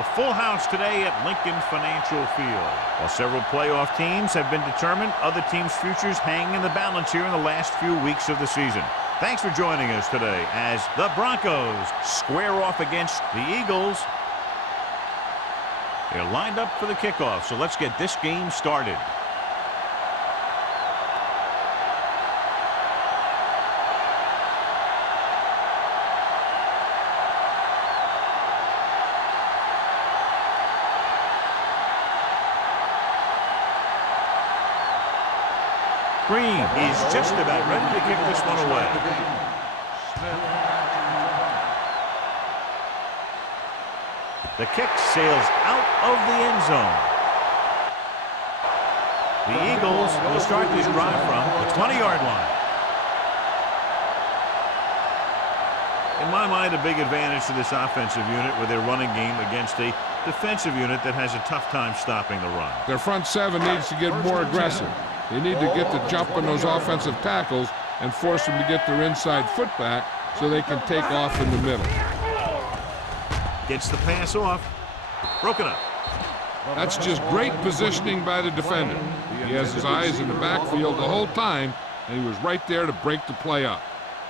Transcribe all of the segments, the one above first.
A full house today at Lincoln Financial Field. While several playoff teams have been determined, other teams' futures hang in the balance here in the last few weeks of the season. Thanks for joining us today as the Broncos square off against the Eagles. They're lined up for the kickoff, so let's get this game started. Green is just about ready to kick this one away. The kick sails out of the end zone. The Eagles will start this drive from the 20-yard line. In my mind, a big advantage to this offensive unit with their running game against a defensive unit that has a tough time stopping the run. Their front seven needs to get more aggressive. They need to get the jump on those offensive tackles and force them to get their inside foot back so they can take off in the middle. Gets the pass off. Broken up. That's just great positioning by the defender. He has his eyes in the backfield the whole time, and he was right there to break the play up.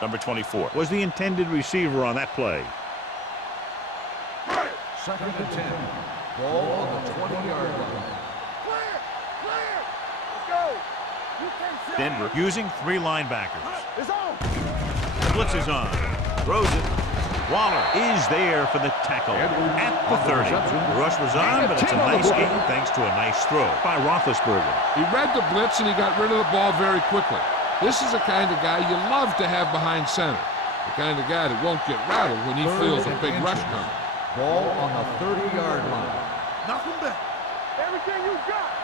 Number 24 was the intended receiver on that play. 2nd and 10. Ball on the 20-yard line. Denver using 3 linebackers. The blitz is on. Throws it. Waller is there for the tackle at the 30. The rush was on, but it's a nice game thanks to a nice throw by Roethlisberger. He read the blitz and he got rid of the ball very quickly. This is the kind of guy you love to have behind center. The kind of guy that won't get rattled when he feels a big rush coming. Ball on the 30-yard line. Nothing back. Everything you got.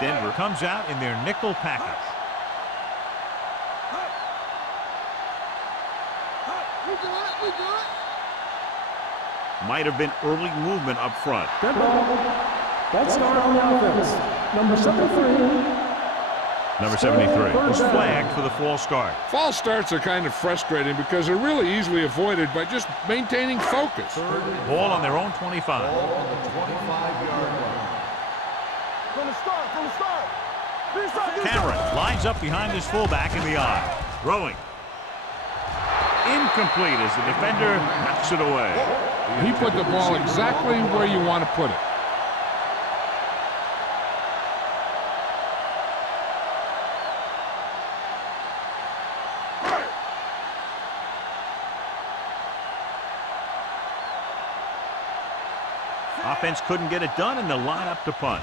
Denver comes out in their nickel package. We do it. Might have been early movement up front. Good ball. That's start on the offense. Number 73. Number 73 was flagged for the false start. False starts are kind of frustrating because they're really easily avoided by just maintaining focus. Ball on their own 25. Ball on the 25-yard line. From the start. Cameron lines up behind his fullback in the eye. Throwing. Incomplete as the defender knocks it away. He put the ball exactly where you want to put it. Offense couldn't get it done, and they'll line up to punt.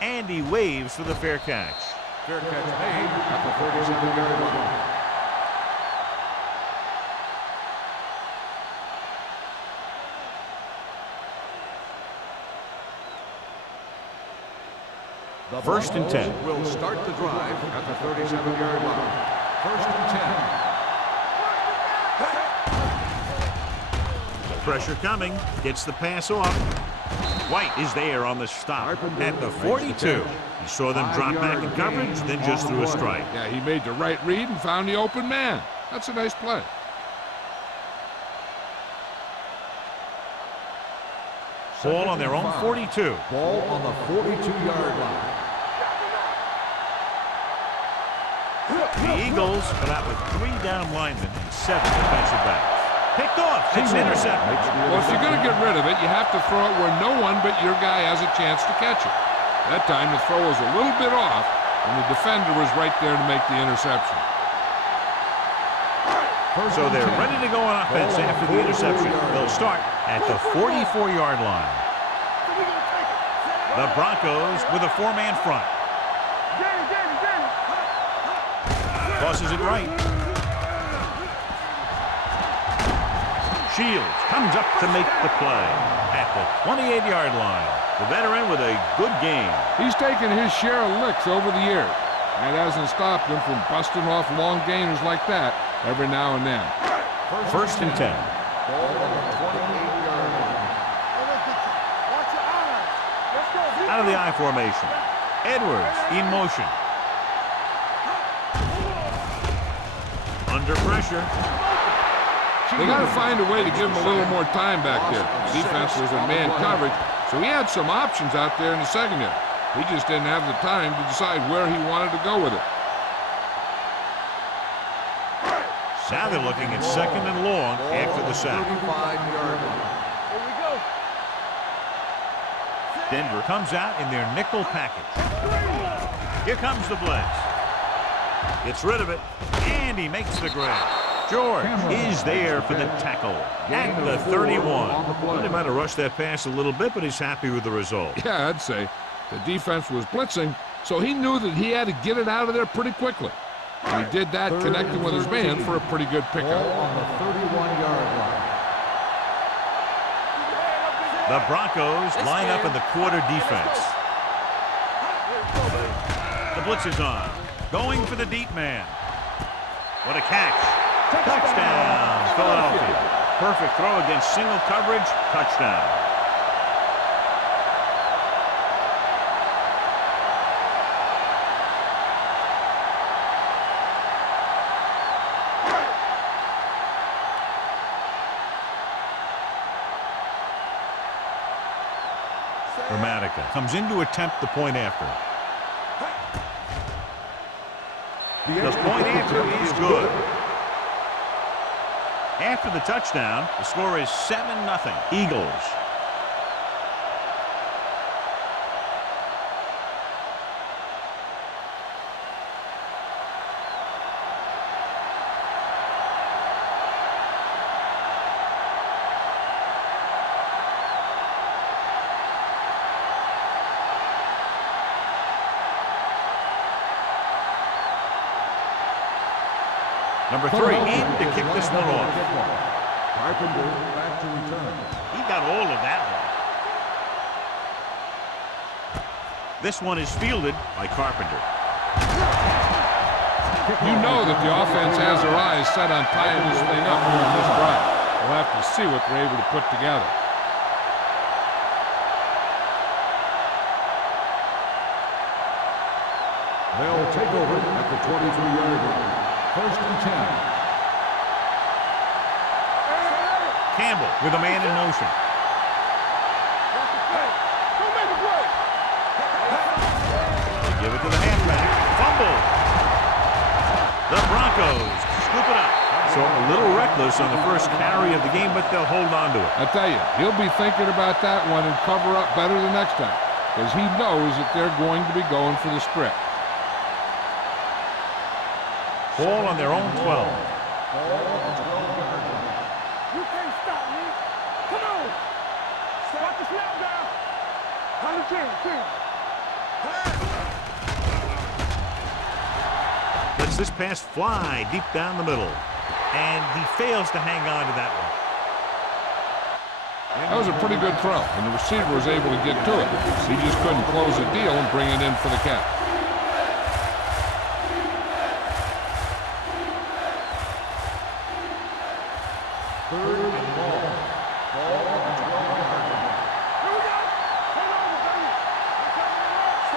Andy waves for the fair catch. Fair catch made at the 37-yard line. The 1st and 10. Will start the drive at the 37-yard line. 1st and 10. Pressure coming. Gets the pass off. White is there on the stop at the 42. He saw them drop back in coverage, then just threw a strike. Yeah, he made the right read and found the open man. That's a nice play. Ball on their own 42. Ball on the 42-yard line. The Eagles come out with 3 down linemen and 7 defensive backs. Picked off. It's intercepted. Well, if you're going to get rid of it, you have to throw it where no one but your guy has a chance to catch it. That time the throw was a little bit off, and the defender was right there to make the interception. So they're ready to go on offense after the interception. They'll start at the 44-yard line. The Broncos with a 4-man front. Tosses it right. Shields comes up to make the play at the 28-yard line. The veteran with a good game. He's taken his share of licks over the years. That hasn't stopped him from busting off long gainers like that every now and then. 1st and 10. Ball on the 28-yard line. Out of the I formation. Edwards in motion. Under pressure. They got to find a way to give him a little more time back there. The defense was in man coverage, so he had some options out there in the secondary. He just didn't have the time to decide where he wanted to go with it. Now they're looking at 2nd and long after the sack. 35-yard line. Here we go. Denver comes out in their nickel package. Here comes the blitz. Gets rid of it, and he makes the grab. George is there for the tackle at the 31. Well, they might have rushed that pass a little bit, but he's happy with the result. Yeah, I'd say. The defense was blitzing, so he knew that he had to get it out of there pretty quickly. And he did that connecting with his man for a pretty good pickup. On the 31-yard line. The Broncos line up in the quarter defense. The blitz is on. Going for the deep man. What a catch. Touchdown, Philadelphia. Perfect throw against single coverage. Touchdown. Dramatica comes in to attempt the point after. The point after is good. After the touchdown, the score is 7-0 Eagles. Number 3 in to kick this one off. Carpenter back to return. He got all of that one. This one is fielded by Carpenter. You know that the offense has their eyes set on tying this thing up here in this drive. We'll have to see what they're able to put together. They'll take over at the 23-yard line. 1st and 10. Campbell with a man in motion. They give it to the halfback. Fumble. The Broncos scoop it up. So a little reckless on the first carry of the game, but they'll hold on to it. I tell you, he'll be thinking about that one and cover up better the next time, because he knows that they're going to be going for the strip. Ball on their own 12. You can't stop me. Come on. Watch the snap down. On the 10. Lets this pass fly deep down the middle. And he fails to hang on to that one. That was a pretty good throw, and the receiver was able to get to it. He just couldn't close the deal and bring it in for the catch.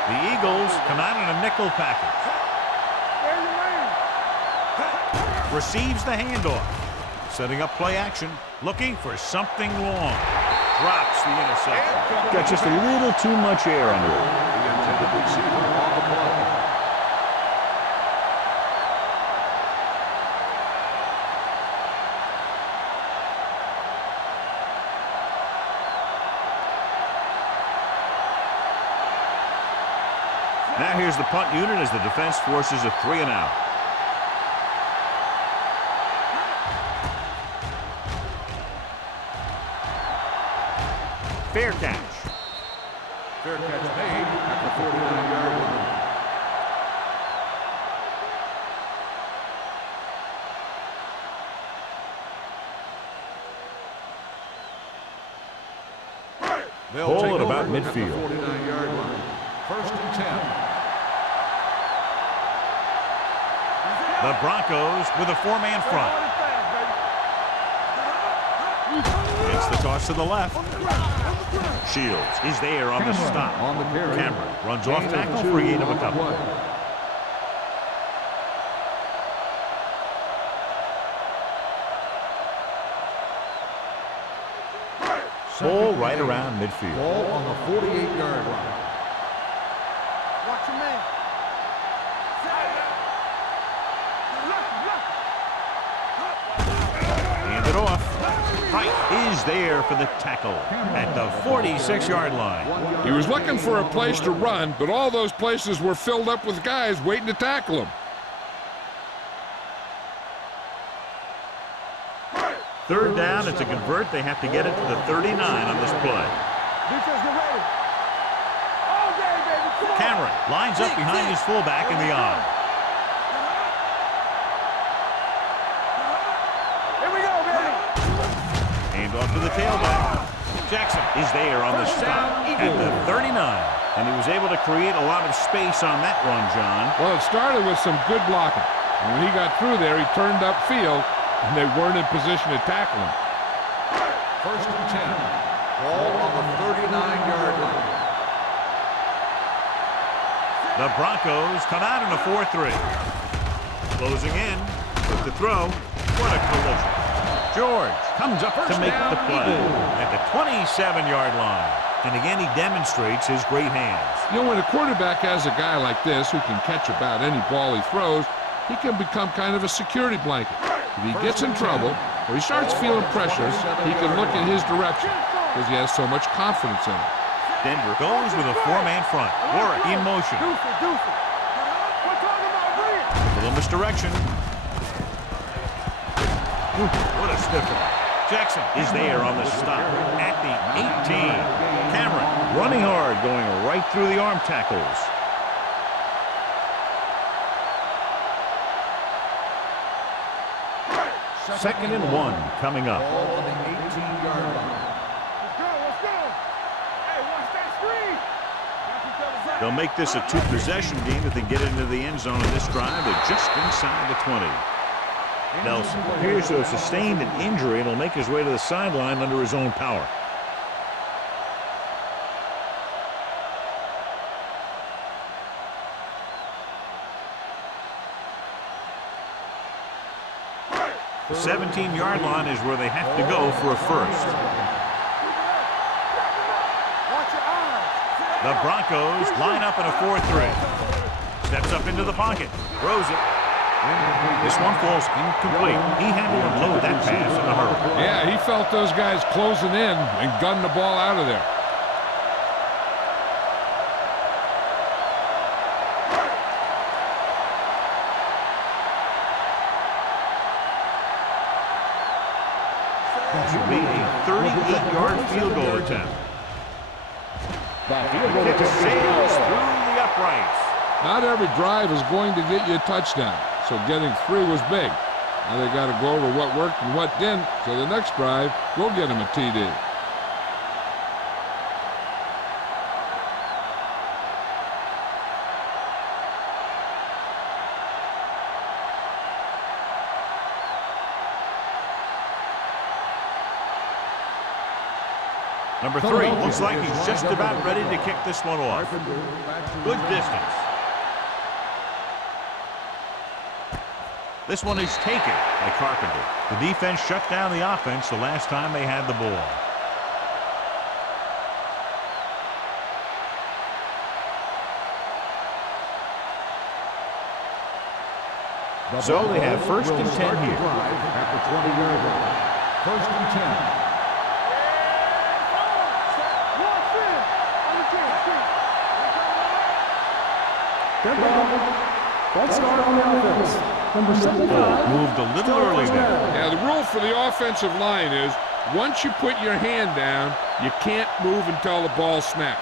The Eagles come out in a nickel package. Receives the handoff. Setting up play action. Looking for something long. Drops the interception. Got just a little too much air under it. The intended receiver on the play. Now here's the punt unit as the defense forces a 3-and-out. Fair catch. Fair catch made at the 49-yard line. Ball at about midfield. 49-yard line. 1st and 10. The Broncos with a 4-man front. Gets the toss to the left. Shields is there on the stop. On the carry. Cameron runs off tackle for a gain of a couple. right around midfield. Ball on the 48-yard line. Watch your man. Hand it off. Wright is there for the tackle at the 46-yard line. He was looking for a place to run, but all those places were filled up with guys waiting to tackle him. Third down, it's a convert. They have to get it to the 39 on this play. Defense, get ready. All day, baby. Come on. Cameron lines up behind his fullback in the arm. Here we go, baby. Hand off to the tailback. Jackson is there on the stop at the 39. And he was able to create a lot of space on that run, John. Well, it started with some good blocking. And when he got through there, he turned upfield, and they weren't in position to tackle him. First and 10. Ball on the 39-yard line. The Broncos come out in a 4-3. Closing in with the throw. What a collision. George comes up to make the play at the 27-yard line. And again, he demonstrates his great hands. You know, when a quarterback has a guy like this who can catch about any ball he throws, he can become kind of a security blanket. If he gets in trouble or he starts feeling pressure, he can look in his direction because he has so much confidence in it. Denver goes with a four-man front. Warwick in motion. Deuce it. We're talking about bring it. A little misdirection. What a stiffer. Jackson is there on the stop at the 18. Cameron running hard, going right through the arm tackles. Second and 1 coming up. Ball on the 18-yard line. Let's go. Hey, watch that screen. Watch each other's back. They'll make this a two-possession game if they get into the end zone in this drive. They're just inside the 20. Nelson appears to have sustained an injury and will make his way to the sideline under his own power. The 17-yard line is where they have to go for a first. Watch your eyes. The Broncos line up in a 4-3. Steps up into the pocket. Throws it. This one falls incomplete. He had to unload that pass in a hurry. Yeah, he felt those guys closing in and gunned the ball out of there. That should be a 38-yard field goal attempt. Kick sails through the uprights. Not every drive is going to get you a touchdown, so getting 3 was big. Now they got to go over what worked and what didn't, so the next drive will get them a TD. Number 3 looks like he's just about ready to kick this one off. Good distance. This one is taken by Carpenter. The defense shut down the offense the last time they had the ball. So they have first and 10 here. At the 20-yard line. First and 10. That's start on the offense. Number 75. Moved a little early there. Yeah, the rule for the offensive line is once you put your hand down, you can't move until the ball snaps.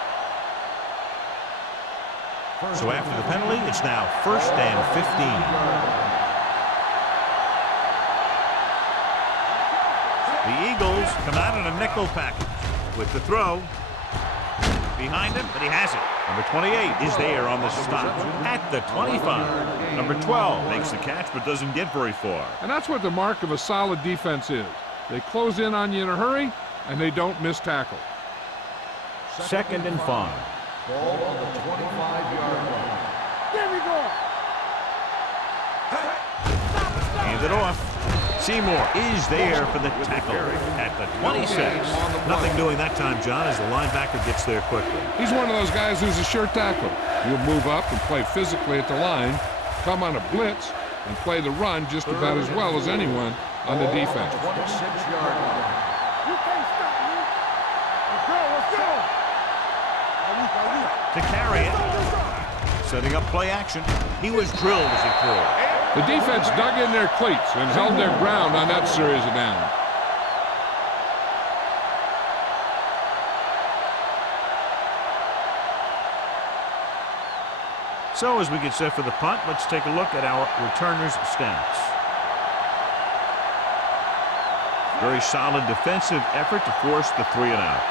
So after the penalty, it's now first and 15. The Eagles come out in a nickel package with the throw. Behind him, but he has it. Number 28 is there on the stop at the 25. Number 12 makes the catch but doesn't get very far. And that's what the mark of a solid defense is. They close in on you in a hurry, and they don't miss tackle. Second and 5. Ball on the 25-yard line. There we go. Hand it off. Seymour is there for the tackle at the 26. Nothing doing that time, John, as the linebacker gets there quickly. He's one of those guys who's a sure tackle. He'll move up and play physically at the line, come on a blitz, and play the run just about as well as anyone on the defense. 26-yard line. You can't stop me. Let's go. To carry it, setting up play action. He was drilled as he threw. The defense dug in their cleats and held their ground on that series of downs. So as we get set for the punt, let's take a look at our returners' stats. Very solid defensive effort to force the 3 and out.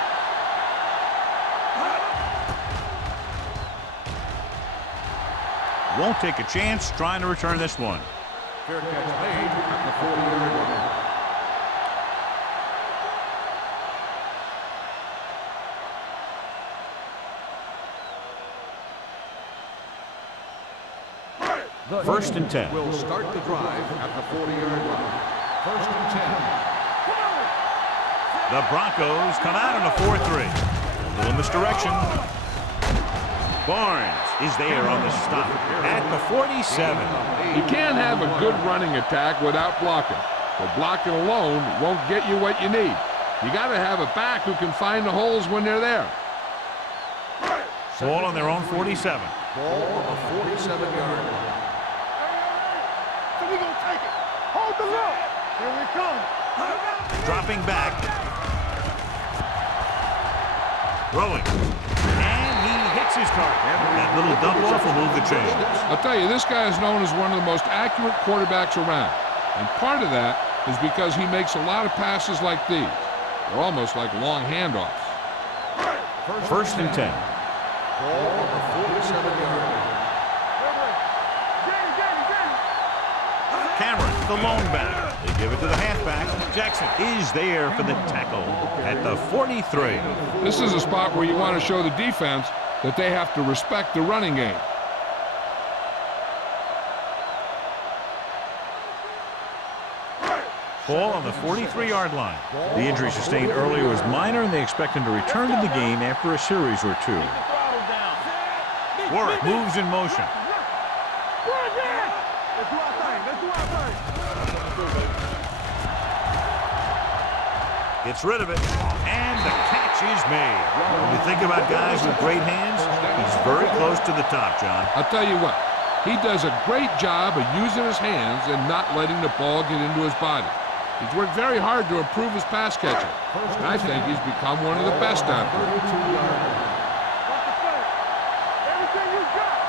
Won't take a chance trying to return this one. Fair catch made at the 40-yard line. The 1st and 10. Will start the drive at the 40-yard line. 1st and 10. The Broncos come out in a 4-3. A little misdirection. Barnes is there on the stop at the 47. You can't have a good running attack without blocking. But blocking alone won't get you what you need. You got to have a back who can find the holes when they're there. Ball on their own 47. Ball on the 47-yard line. So we gonna take it. Hold the look. Here we come. Dropping back. Throwing. And he hits his target. That little dump off will move the chains. I'll tell you, this guy is known as one of the most accurate quarterbacks around. And part of that is because he makes a lot of passes like these. They're almost like long handoffs. 1st and 10. Ball on the 47-yard line. Cameron, the lone back. They give it to the halfback. Jackson is there for the tackle at the 43. This is a spot where you want to show the defense that they have to respect the running game. Ball on the 43-yard line. The injury sustained earlier was minor, and they expect him to return to the game after a series or 2. Warwick moves in motion. Let's do our thing. Let's do our thing. Gets rid of it, and the catch is made. When you think about guys with great hands, he's very close to the top, John. I'll tell you what, he does a great job of using his hands and not letting the ball get into his body. He's worked very hard to improve his pass catching, and I think he's become one of the best out there. What to say? Everything you got.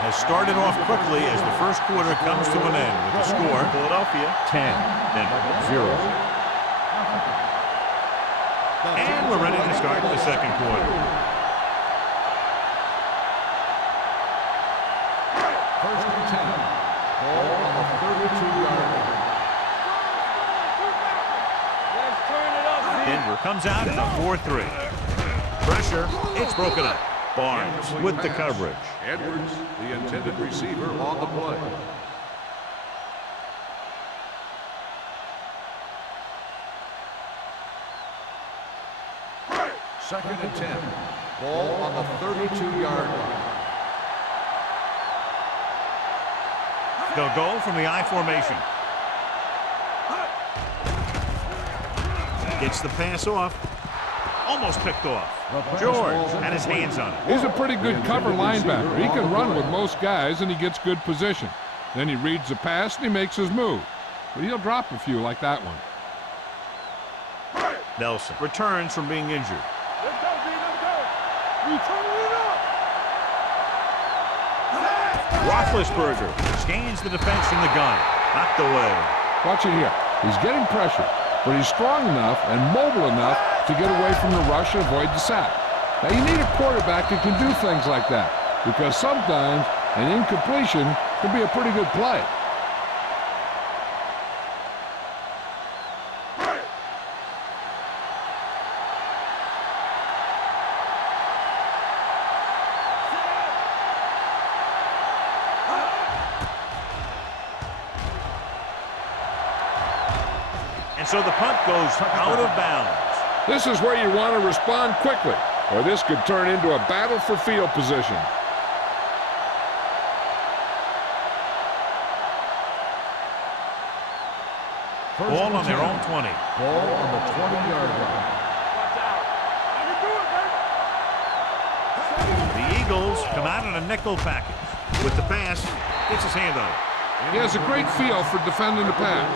Has started off quickly as the first quarter comes to an end with the score Philadelphia 10 and 0. And we're ready to start the second quarter. First and 10. Ball on the 32-yard line. Let's turn it up. Denver comes out in a 4-3. Pressure, it's broken up. Barnes with the coverage. Edwards, the intended receiver, on the play. Second and 10. Ball on the 32-yard line. They'll go from the I formation. Gets the pass off. Almost picked off. George had his hands on it. He's a pretty good cover linebacker. He can run with most guys, and he gets good position. Then he reads the pass, and he makes his move. But he'll drop a few like that one. Nelson returns from being injured. Let's go, D. Let's go. We turning it up. Roethlisberger scans the defense from the gun. Knocked away. Watch it here. He's getting pressure, but he's strong enough and mobile enough to get away from the rush and avoid the sack. Now, you need a quarterback that can do things like that, because sometimes an incompletion can be a pretty good play. so the punt goes out of bounds. This is where you want to respond quickly, or this could turn into a battle for field position. Ball on their own 20. Ball on the 20-yard line. Watch out. I can do it, baby. The Eagles come out in a nickel package. With the pass, gets his hand on it. He has a great feel for defending the pass.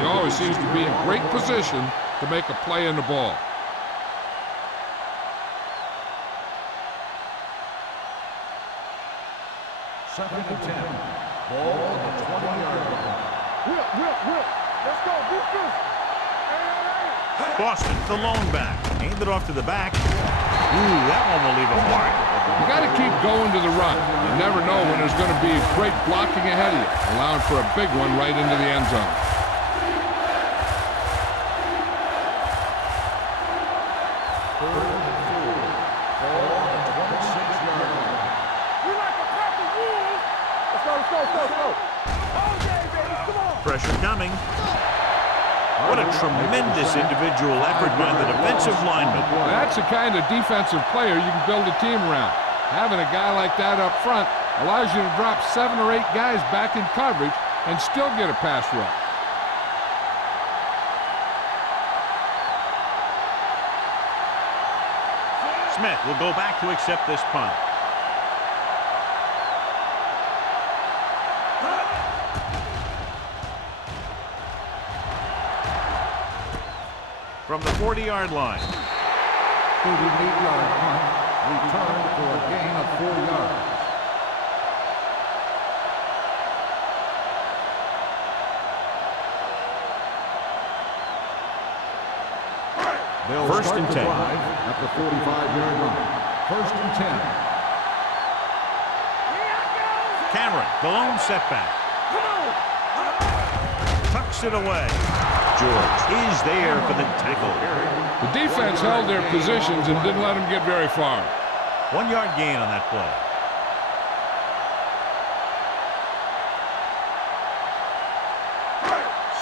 He always seems to be in great position to make a play in the ball. Second and 10. Ball on the 20-yard line. Whip. Let's go. Defense. Hey. Boston, the lone back. Hand it off to the back. Ooh, that one will leave a mark. You got to keep going to the run. You never know when there's going to be great blocking ahead of you, allowing for a big one right into the end zone. Third and 4. Ball on the 26-yard line. We like to pack the rules. Let's go. All day, baby. Come on. Pressure coming. What a tremendous individual effort by the defensive lineman. That's the kind of defensive player you can build a team around. Having a guy like that up front allows you to drop 7 or 8 guys back in coverage and still get a pass rush. Smith will go back to accept this punt. From the 40-yard line. 38-yard punt. Returned for a gain of 4 yards. They'll First start and the 10. drive at the 45-yard line. First and 10. Cameron, the lone setback. Tucks it away. George is there for the tackle. The defense held their positions and didn't let them get very far. 1 yard gain on that play.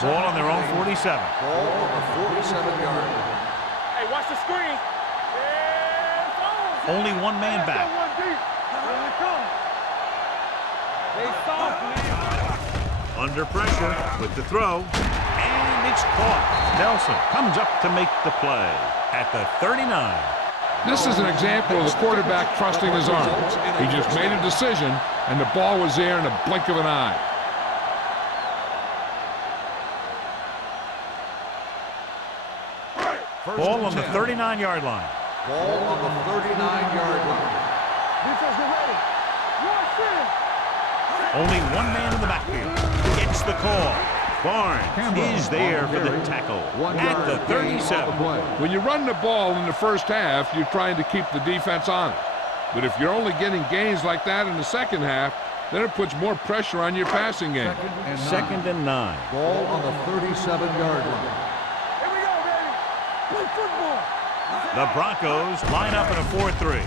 Ball on their own 47. Ball on the 47-yard line. Hey, watch the screen. Yeah, Only one man back. One deep. Here they come. They soft, man. Under pressure with the throw. And it's caught. Nelson comes up to make the play at the 39. This is an example of the quarterback trusting his arms. He just made a decision, and the ball was there in a blink of an eye. Ball on the 39-yard line. Ball on the 39-yard line. Defense, get ready. Watch this. Only one man in the backfield. Gets the call. Barnes is there for the tackle at the 37. When you run the ball in the first half, you're trying to keep the defense honest. But if you're only getting gains like that in the second half, then it puts more pressure on your passing game. Second and 9. Ball on the 37-yard line. Here we go, baby. Play football. The Broncos line up in a 4-3.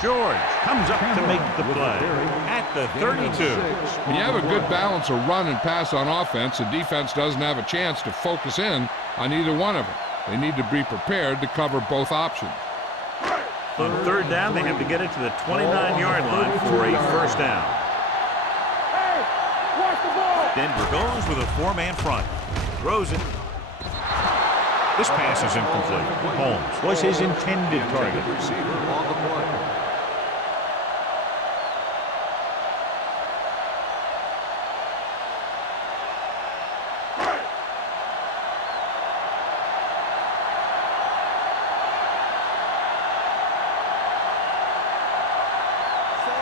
George comes up to make the play at the 32. When you have a good balance of run and pass on offense, the defense doesn't have a chance to focus in on either one of them. They need to be prepared to cover both options. On third down, they have to get it to the 29-yard line for a first down. Hey, watch the ball. Denver goes with a 4-man front. Throws it. This pass is incomplete. Holmes was his intended target. Receiver on the play.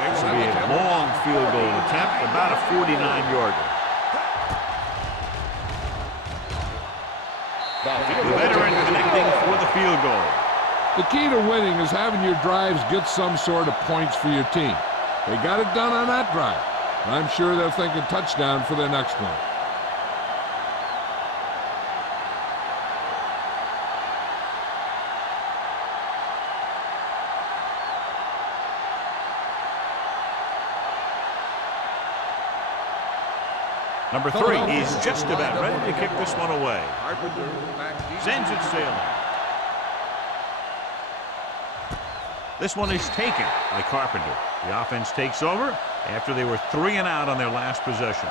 This will be a long field goal attempt, about a 49-yarder. The veteran connecting for the field goal. The key to winning is having your drives get some sort of points for your team. They got it done on that drive. And I'm sure they're thinking touchdown for their next one. Number 3 is just about ready to kick this one away. Sends it sailing. This one is taken by Carpenter. The offense takes over after they were 3 and out on their last possession.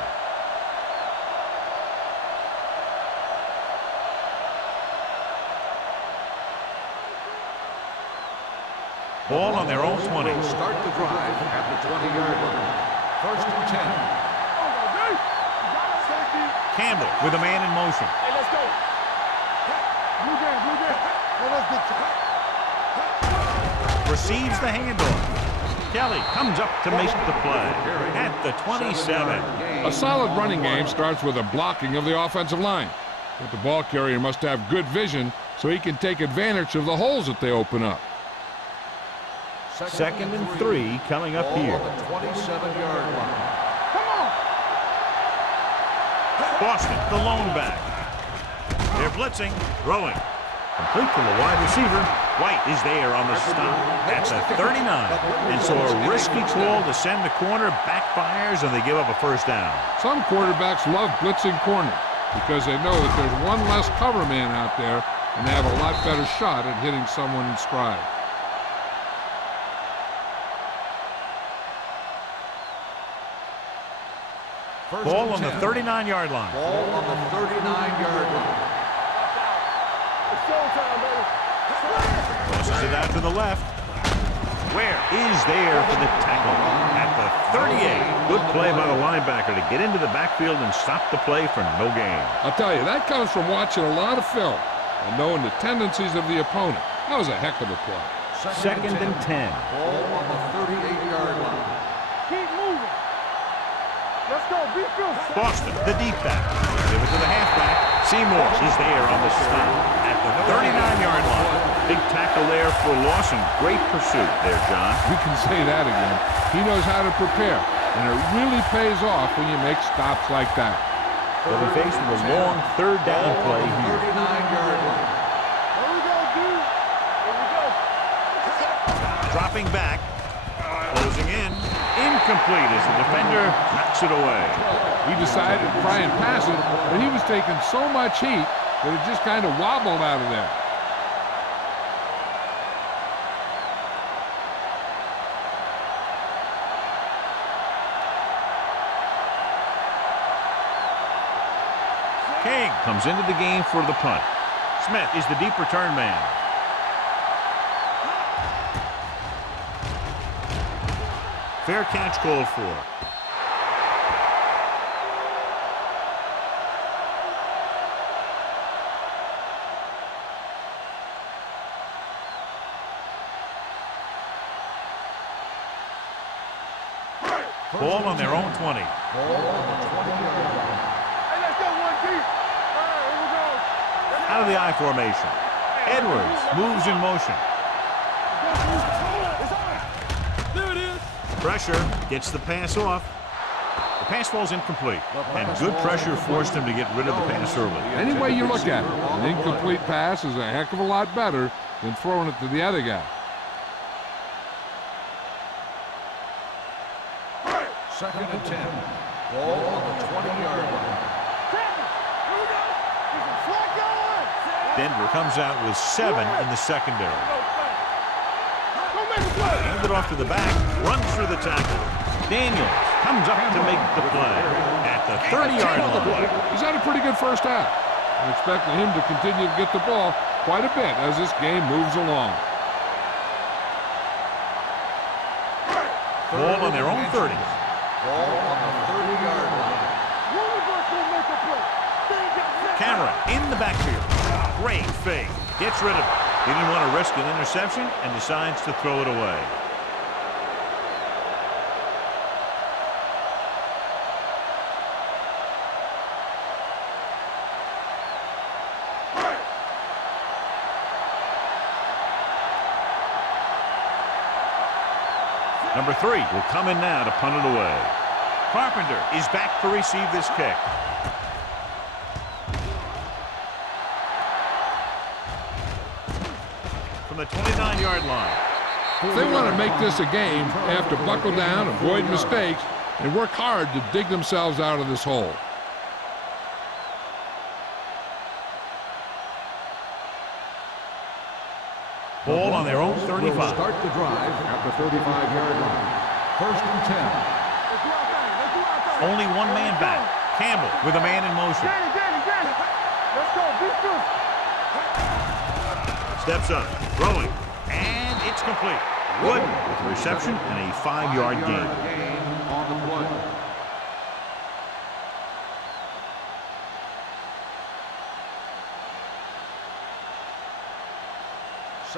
Ball on their own 20. Start the drive at the 20-yard line. 1st and 10. Campbell with a man in motion. Hey, let's go. Blue game, blue game. Hey, let's get Receives the handoff. Kelly comes up to make the play at the 27. A solid running game starts with a blocking of the offensive line. But the ball carrier must have good vision so he can take advantage of the holes that they open up. 2nd and 3 coming up here. On the 27-yard line. Come on. Boston, the lone back. They're blitzing, throwing. Complete to the wide receiver. White is there on the stop at the 39. And so a risky call to send the corner backfires, and they give up a 1st down. Some quarterbacks love blitzing corner because they know that there's one less cover man out there and they have a lot better shot at hitting someone in stride. Ball on the 39-yard line. Ball on the 39-yard line. It's showtime, baby. Tosses it out to the left. Where is there for the tackle at the 38. Good play by the linebacker to get into the backfield and stop the play for no gain. I'll tell you, that comes from watching a lot of film and knowing the tendencies of the opponent. That was a heck of a play. 2nd and 10. Ball on the 38-yard line. Keep moving. Let's go. Be good. Boston, the deep back. Give it to the halfback. Seymour is there on the stop at the 39-yard line. Big tackle there for Lawson. Great pursuit there, John. You can say that again. He knows how to prepare, and it really pays off when you make stops like that. They'll be faced with a long 3rd down play here. 39-yard line. Here we go, dude. Here we go. Dropping back. Closing in. Incomplete as the defender knocks it away. He decided to try and pass it, but he was taking so much heat that it just kind of wobbled out of there. King comes into the game for the punt. Smith is the deep return man. Fair catch called for. Ball on their own 20. Ball on the 20-yard line. Hey, let's go, 1 deep. All right, here we go. Out of the I formation. Edwards moves in motion. There it is. Pressure gets the pass off. The pass falls incomplete, and good pressure forced him to get rid of the pass early. Any way you look at it, an incomplete pass is a heck of a lot better than throwing it to the other guy. 2nd and 10. Ball on the 20-yard line. Here we go. Slide going. Denver comes out with 7 in the secondary. Go make a play. Hands it off to the back, runs through the tackle. Daniels comes up to make the play at the 30-yard line. He's had a pretty good first half. I'm expecting him to continue to get the ball quite a bit as this game moves along. Ball on their own 30. Ball on the 30-yard line. Universe will make a play. Cameron in the backfield. Great fake. Gets rid of it. He didn't want to risk an interception and decides to throw it away. Number 3 will come in now to punt it away. Carpenter is back to receive this kick. From the 29-yard line. They want to make this a game. They have to buckle down, avoid mistakes, and work hard to dig themselves out of this hole. Ball on their own 35. Will start the drive at the 35-yard line. First and 10. Let's do our thing. Let's do our thing. Only one man back. Campbell with a man in motion. Get it. Let's go. Beat you. Steps up, throwing, and it's complete. Wood with the reception and a 5-yard gain. On the play.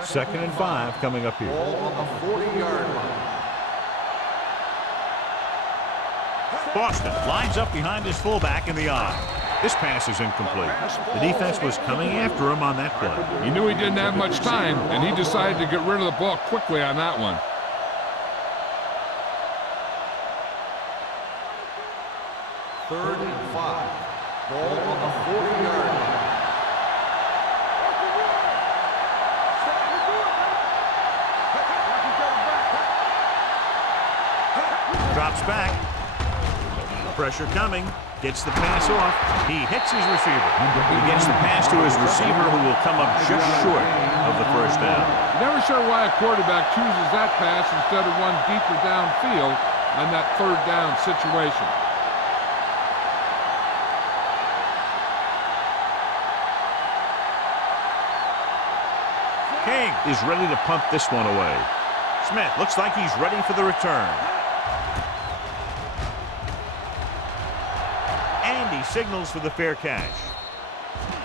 Second and 5 coming up here. Ball on the 40-yard line. Boston lines up behind his fullback in the eye. This pass is incomplete. The defense was coming after him on that play. He knew he didn't have much time, and he decided to get rid of the ball quickly on that one. Third and 5. Ball on the 40-yard line. Drops back. Pressure coming. Gets the pass off. He hits his receiver. He gets the pass to his receiver, who will come up just short of the first down. Never sure why a quarterback chooses that pass instead of one deeper downfield on that third down situation. King is ready to punt this one away. Smith looks like he's ready for the return. And he signals for the fair catch.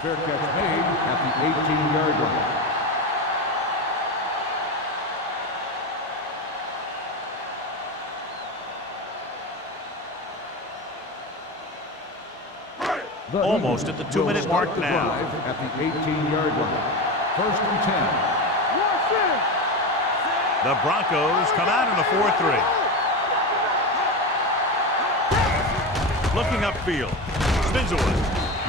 Fair catch made at the 18-yard line. Almost at the 2-minute mark now. At the 18-yard line. First and 10. The Broncos come out in a 4-3. Looking upfield. Spins away.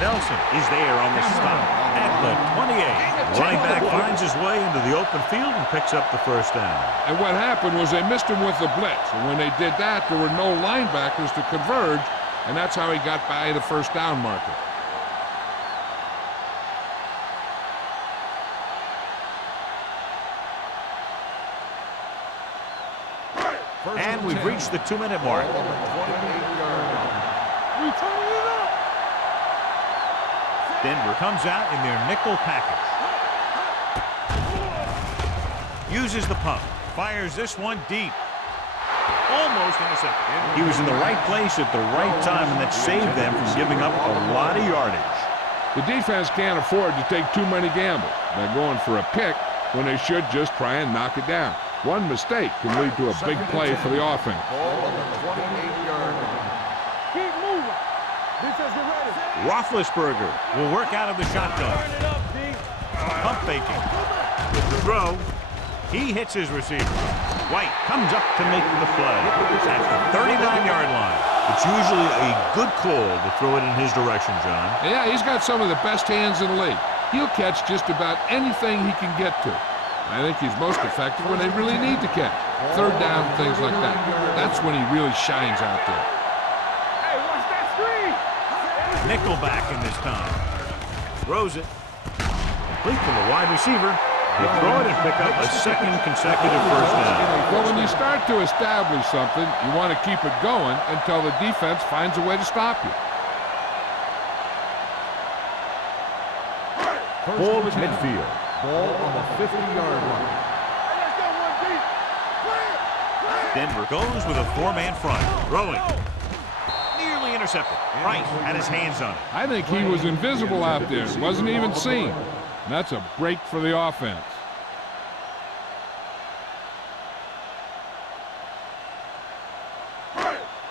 Nelson is there on the stop at the 28. Running back finds his way into the open field and picks up the first down. And what happened was they missed him with the blitz. And when they did that, there were no linebackers to converge, and that's how he got by the first down marker. And we've reached the 2-minute mark. Denver comes out in their nickel package. Uses the pump. Fires this one deep. Almost intercepted. He was in the right place at the right time, and that saved them from giving up a lot of yardage. The defense can't afford to take too many gambles by going for a pick when they should just try and knock it down. One mistake can lead to a big play for the offense. Ball on the 28-yard line. Keep moving. Defense, get ready. Roethlisberger will work out of the shotgun. Pump faking. With the throw, he hits his receiver. White comes up to make the play at the 39-yard line. It's usually a good call to throw it in his direction, John. Yeah, he's got some of the best hands in the league. He'll catch just about anything he can get to. I think he's most effective when they really need to catch. Third down, things like that. That's when he really shines out there. Hey, watch that screen. Nickelback in this time. Throws it. Complete to the wide receiver. They throw it and pick up a second consecutive first down. Well, when you start to establish something, you want to keep it going until the defense finds a way to stop you. Ball at midfield. Ball on the 50-yard line. Denver goes with a 4-man front. Throwing. Nearly intercepted. Price had his hands on it. I think he was invisible out there. Wasn't even seen. And that's a break for the offense.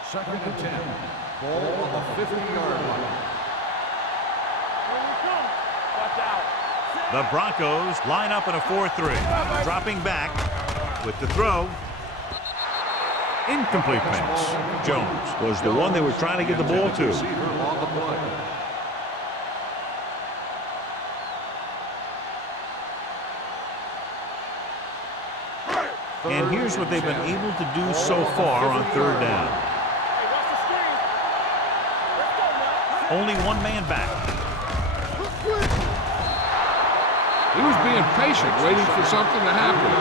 Second and 10. Ball on the 50-yard line. The Broncos line up in a 4-3. Dropping back with the throw. Incomplete pass. Jones was the one they were trying to get the ball to. Receiver on the play. And here's what they've been able to do so far on third down. Only one man back. He was being patient, waiting for something to happen.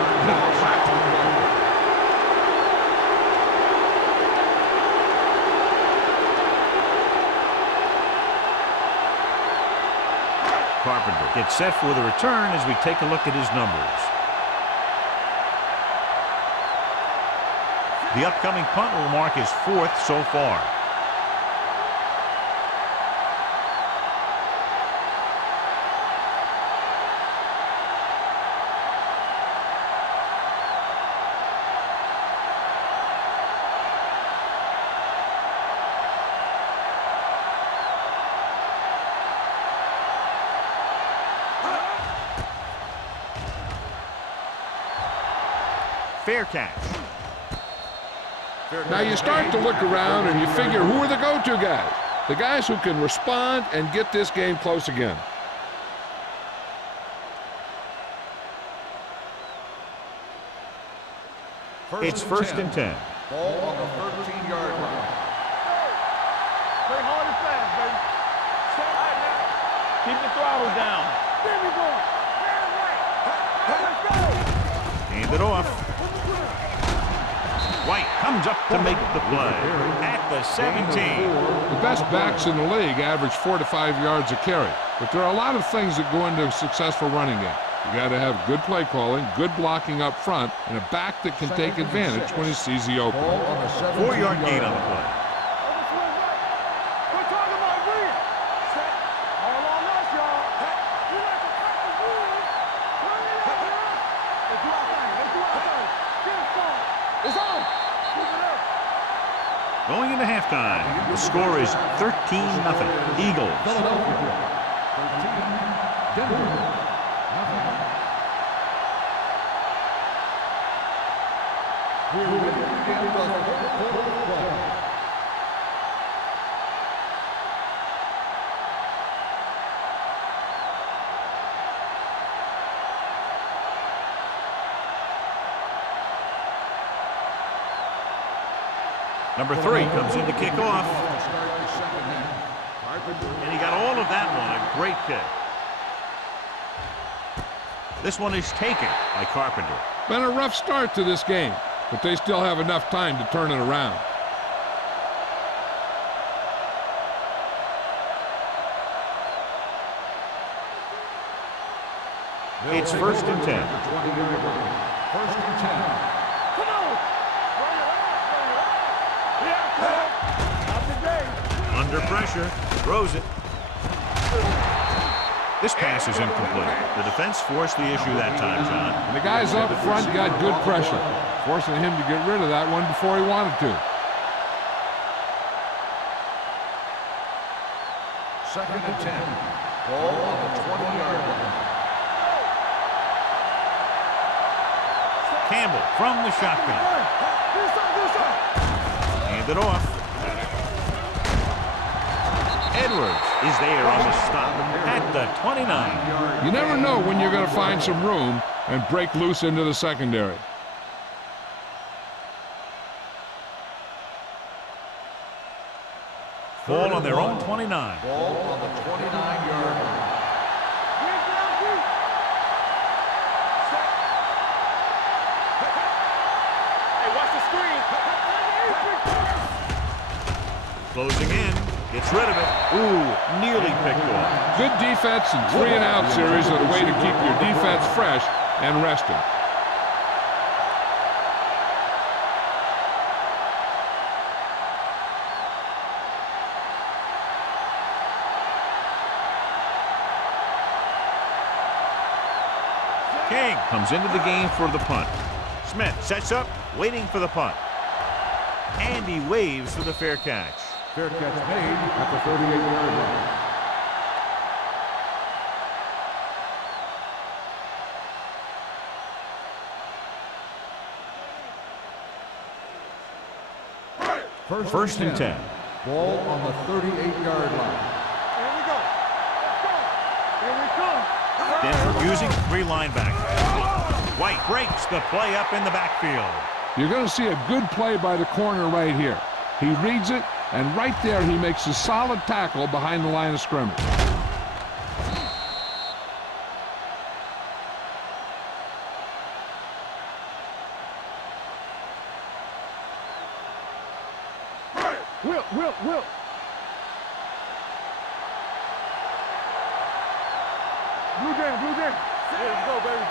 Carpenter gets set for the return as we take a look at his numbers. The upcoming punt will mark his 4th so far. Fair catch. Now you start to look around and you figure, who are the go-to guys? The guys who can respond and get this game close again. It's 1st and 10. Ball on the 13-yard line. Play hard and fast, baby. Stay right now. Keep the throttle down. There we go. Let's go. Hand it off. White comes up to make the play at the 17. The best backs in the league average 4 to 5 yards a carry, but there are a lot of things that go into a successful running game. You got to have good play calling, good blocking up front, and a back that can take advantage when he sees the opening. 4-yard gain on the play. We're talking about Reed. Set. All on us, y'all. We like to cut the rules. Turn it up, y'all. Let's do our thing. Let's do our thing. Get it going. It's on. Move it up. Going into halftime, the score is 13-0. Eagles. Philadelphia. 13. Denver. We're ready to begin the 4th quarter. Number 3 comes in to kick off. And he got all of that one. A great kick. This one is taken by Carpenter. Been a rough start to this game, but they still have enough time to turn it around. It's 1st and 10. 1st and 10. Come on. Bring it up. Bring it up. Yeah, not today. Under pressure. Throws it. This pass is incomplete. The defense forced the issue that time, John. And the guys up front got good pressure, forcing him to get rid of that one before he wanted to. 2nd and 10. Ball on the 20-yard line. Campbell from the shotgun. Hand it off. Edwards is there on the stop at the 29. You never know when you're going to find some room and break loose into the secondary. Ball on their own 29. Ball on the 29-yard line. Hey, watch the screen. Closing in. Gets rid of it. Ooh, nearly picked off. Good defense and 3-and-out series are the way to keep your defense fresh and rested. King comes into the game for the punt. Smith sets up, waiting for the punt. And he waves for the fair catch. Fair catch made at the 38-yard line. First and 10. Ball on the 38-yard line. Here we go. Let's go. Here we come. Denver using 3 linebackers. White breaks the play up in the backfield. You're going to see a good play by the corner right here. He reads it, and right there he makes a solid tackle behind the line of scrimmage. Whip. Blue jam. Yeah, let's go, baby.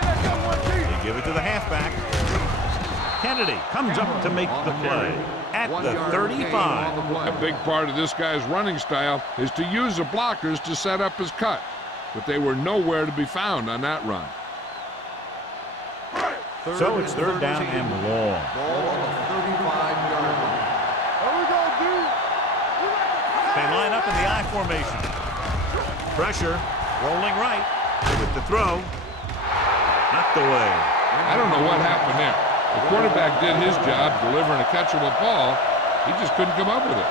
Hey, let's go, 1T. They give it to the halfback. Kennedy comes up to make the play at the 35. A big part of this guy's running style is to use the blockers to set up his cut, but they were nowhere to be found on that run. So it's third down and long. Ball on the 35-yard line. There we go, dude. They line up in the I formation. Pressure, rolling right with the throw. Knocked away. I don't know what happened there. The quarterback did his job delivering a catchable ball. He just couldn't come up with it.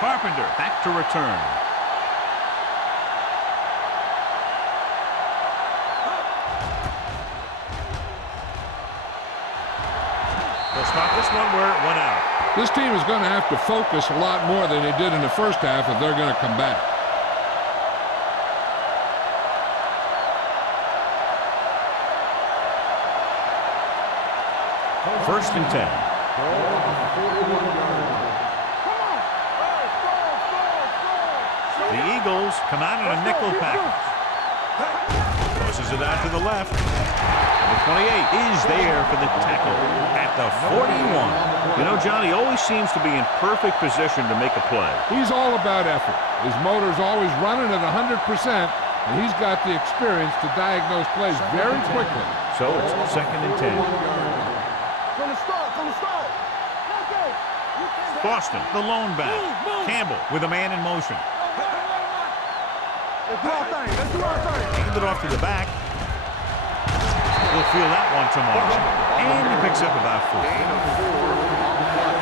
Carpenter back to return. They'll stop this one where it went out. This team is going to have to focus a lot more than they did in the first half if they're going to come back. First and 10. The Eagles come out in a nickel package. Tosses it out to the left. The 28 is there for the tackle at the 41. You know, John, he always seems to be in perfect position to make a play. He's all about effort. His motor's always running at 100%, and he's got the experience to diagnose plays very quickly. So it's second and 10. From the start. Boston, the lone back. Campbell with a man in motion. Let's do our thing. Hand it off to the back. We'll feel that one tomorrow. And he picks up about 4. Gain of 4 on the play.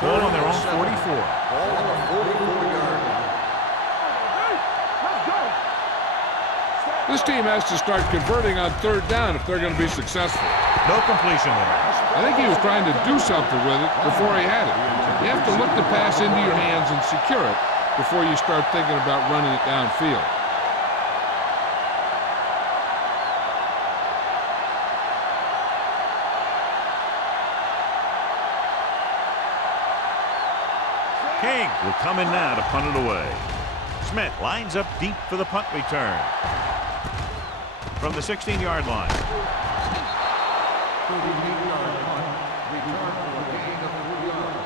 Ball on their own 44. Ball on the 44-yard line. Let's go. This team has to start converting on third down if they're going to be successful. No completion there. I think he was trying to do something with it before he had it. You have to look the pass into your hands and secure it before you start thinking about running it downfield. King will come in now to punt it away. Smith lines up deep for the punt return. From the 16-yard line. 38-yard punt. Return for a gain of 3 yards.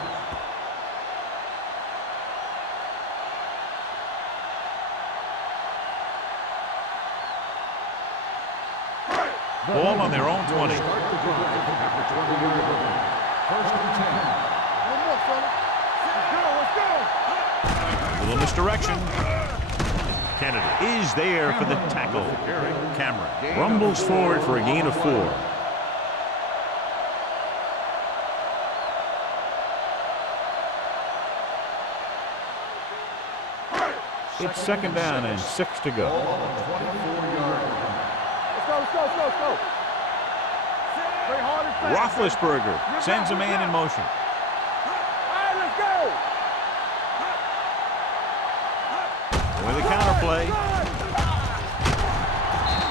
Ball on their own 20. Start the drive at the 20-yard line. First and 10. One more, fella. Let's go. Little misdirection. Kennedy is there for the tackle. Cameron rumbles forward for a gain of 4. It's second down and 6 to go. Ball on the 24-yard line. Let's go. Play hard and fast. Roethlisberger sends a man in motion. All right, let's go. With a counter play.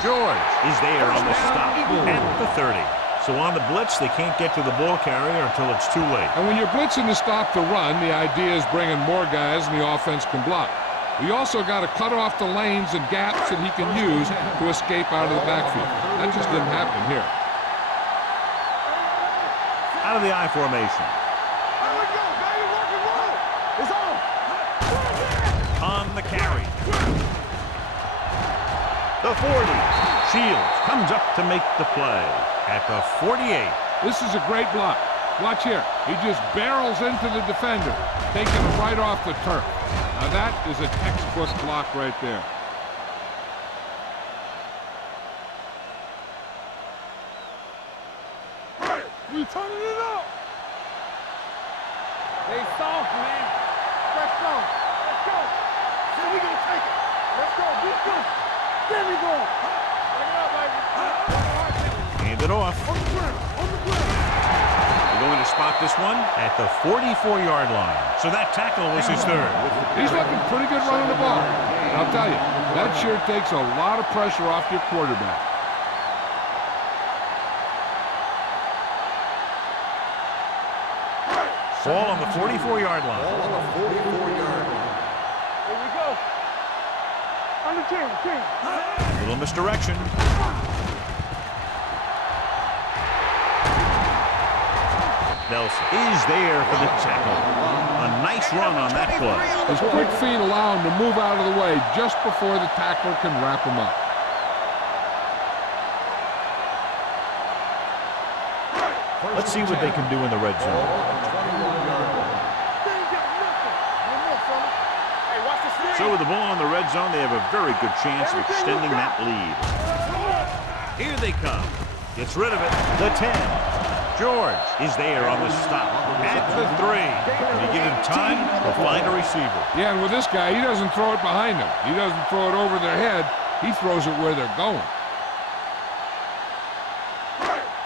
George is there on the stop at the 30. So on the blitz, they can't get to the ball carrier until it's too late. And when you're blitzing to stop the run, the idea is bringing more guys and the offense can block. We also got to cut off the lanes and gaps that he can use to escape out of the backfield. That just didn't happen here. Out of the I formation. There we go, baby. Rock and roll. It's on. On the carry. The 40. Shields comes up to make the play at the 48. This is a great block. Watch here. He just barrels into the defender, taking him right off the turf. Now that is a textbook block right there. We turning it up. They soft, man. Let's go. So we gonna take it. Let's go. Be good. There we go. Bring it up, baby. Hand it off. On the ground. On the ground. They're going to spot this one at the 44-yard line. So that tackle was his third. He's looking pretty good running the ball. And I'll tell you, that sure takes a lot of pressure off your quarterback. Ball on the 44-yard line. Ball on the 44-yard line. Here we go. Under 10. Little misdirection. Nelson is there for the tackle. A nice run on that play. His quick feet allow him to move out of the way just before the tackler can wrap him up. Let's see what they can do in the red zone. So with the ball in the red zone, they have a very good chance of extending that lead. Here they come. Gets rid of it. The 10. George is there on the stop. At the 3. And you give him time to find a receiver. Yeah, and with this guy, he doesn't throw it behind them. He doesn't throw it over their head. He throws it where they're going.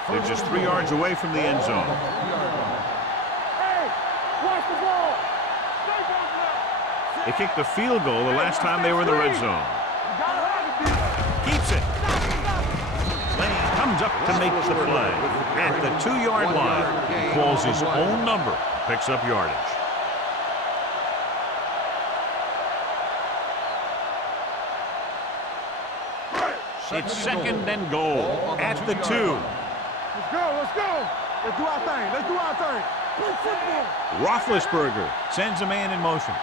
They're just 3 yards away from the end zone. Hey, watch the ball. Stay back now. They kicked the field goal the last time they were in the red zone. Keeps it. Lane comes up to make the play. At the 2-yard line, he calls his own number, picks up yardage. It's second and goal at the 2. Let's go. Let's go. Let's do our thing. Let's do our thing. Play football. Roethlisberger sends a man in motion.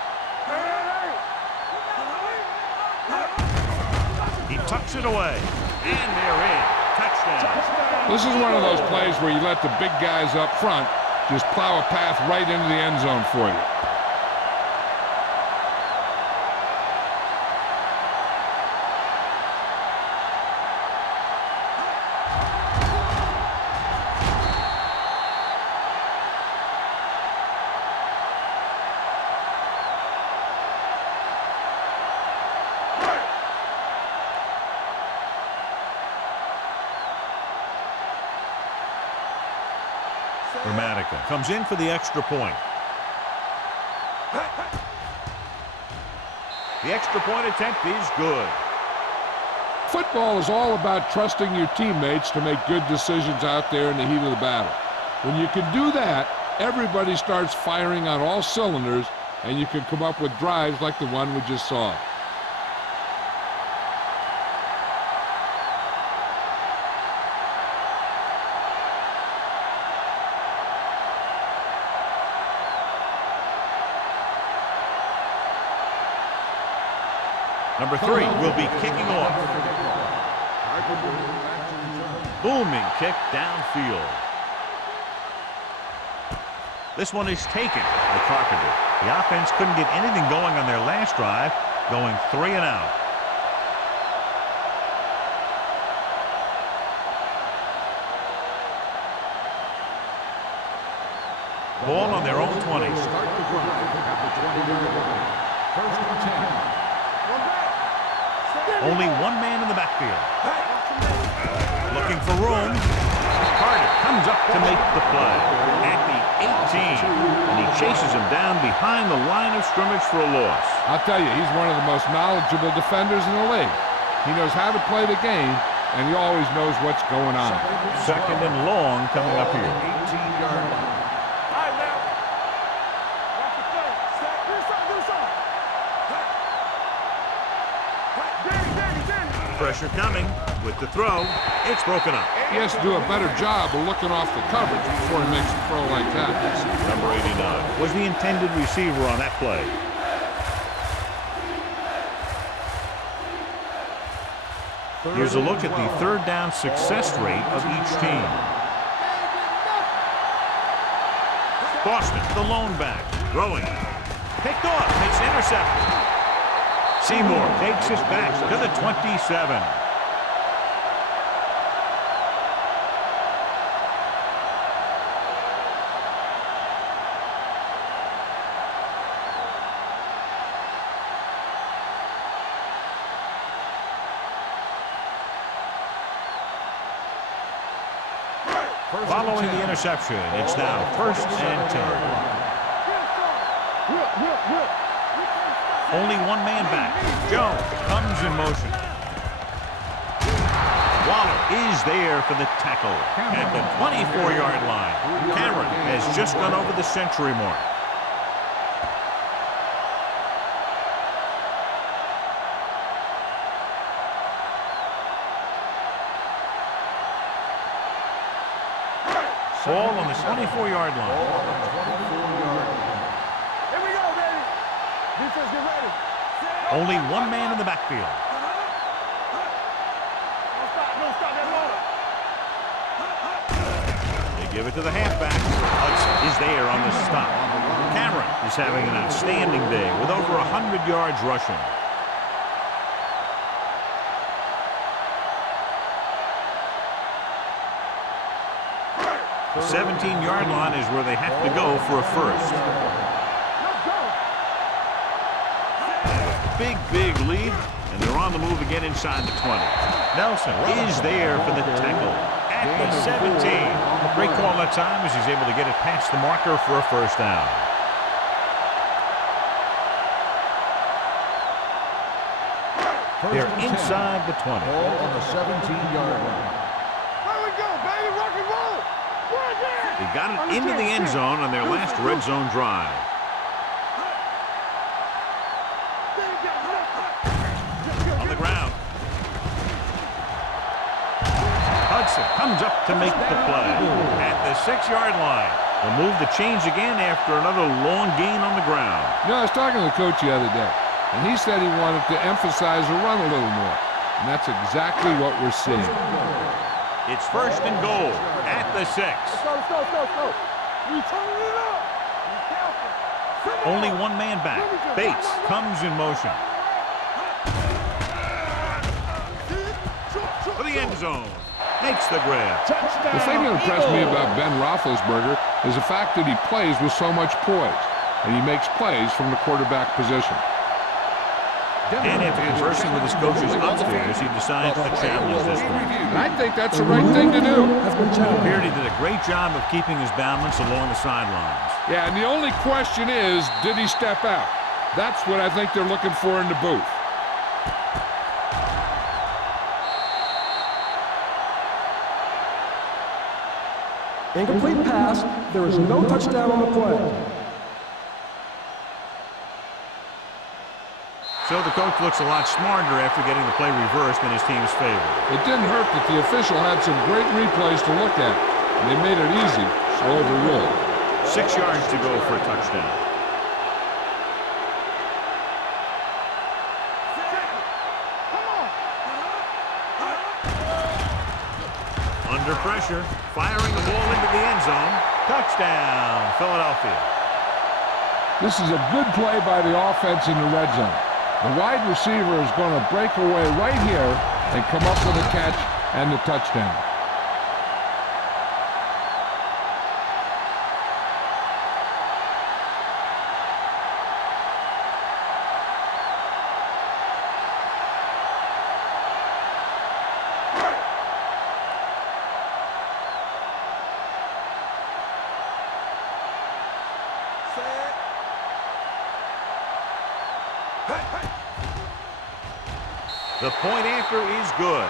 He tucks it away. And they're in. Touchdown. This is one of those plays where you let the big guys up front just plow a path right into the end zone for you. Dramatica comes in for the extra point. The extra point attempt is good. Football is all about trusting your teammates to make good decisions out there in the heat of the battle. When you can do that, everybody starts firing on all cylinders, and you can come up with drives like the one we just saw. Number 3 will be kicking off. Booming kick downfield. This one is taken by Carpenter. The offense couldn't get anything going on their last drive, going 3 and out. Ball on their own 20. Start the drive at the 20-yard line. First and 10. Only one man in the backfield. Looking for room. Carter comes up to make the play at the 18. And he chases him down behind the line of scrimmage for a loss. I'll tell you, he's one of the most knowledgeable defenders in the league. He knows how to play the game, and he always knows what's going on. Second and long coming up here. 18-yard line. Pressure coming with the throw. It's broken up. He has to do a better job of looking off the coverage before he makes a throw like that. Number 89 was the intended receiver on that play. Here's a look at the third down success rate of each team. Boston, the lone back, throwing. Picked off. It's intercepted. Seymour takes us back to the 27. Following the interception, it's now 1st and 10. Only one man back. Jones comes in motion. Waller is there for the tackle at the 24-yard line. Cameron has just gone over the century mark. Ball on the 24-yard line. Here we go, baby. Defense, get ready. Only one man in the backfield. Don't stop that ball. They give it to the halfback. Hudson is there on the stop. Cameron is having an outstanding day with over 100 yards rushing. The 17-yard line is where they have to go for a first. Big lead, and they're on the move again inside the 20. Nelson is there for the tackle at the 17. Great call that time as he's able to get it past the marker for a first down. They're inside the 20. Ball on the 17-yard line. There we go, baby. Rock and roll. They got it into the end zone on their last red zone drive. On the ground. Hudson comes up to make the play at the 6-yard line. They'll move the chains again after another long gain on the ground. You know, I was talking to the coach the other day, and he said he wanted to emphasize the run a little more. And that's exactly what we're seeing. It's 1st and goal at the 6. Let's go. We turning it up. Be careful. Only one man back. Bates comes in motion. For the end zone. Makes the grab. The thing that impressed me about Ben Roethlisberger is the fact that he plays with so much poise, and he makes plays from the quarterback position. And after conversing with his coaches upstairs, he decides to challenge this one. And I think that's the right thing to do. It appeared he did a great job of keeping his balance along the sidelines. Yeah, and the only question is, did he step out? That's what I think they're looking for in the booth. Incomplete pass. There is no touchdown on the play. So the coach looks a lot smarter after getting the play reversed in his team's favor. It didn't hurt that the official had some great replays to look at, and they made it easy, so overruled. 6 yards to go for a touchdown. Under pressure, firing the ball into the end zone. Touchdown, Philadelphia. This is a good play by the offense in the red zone. The wide receiver is going to break away right here and come up with a catch and the touchdown. The point after is good.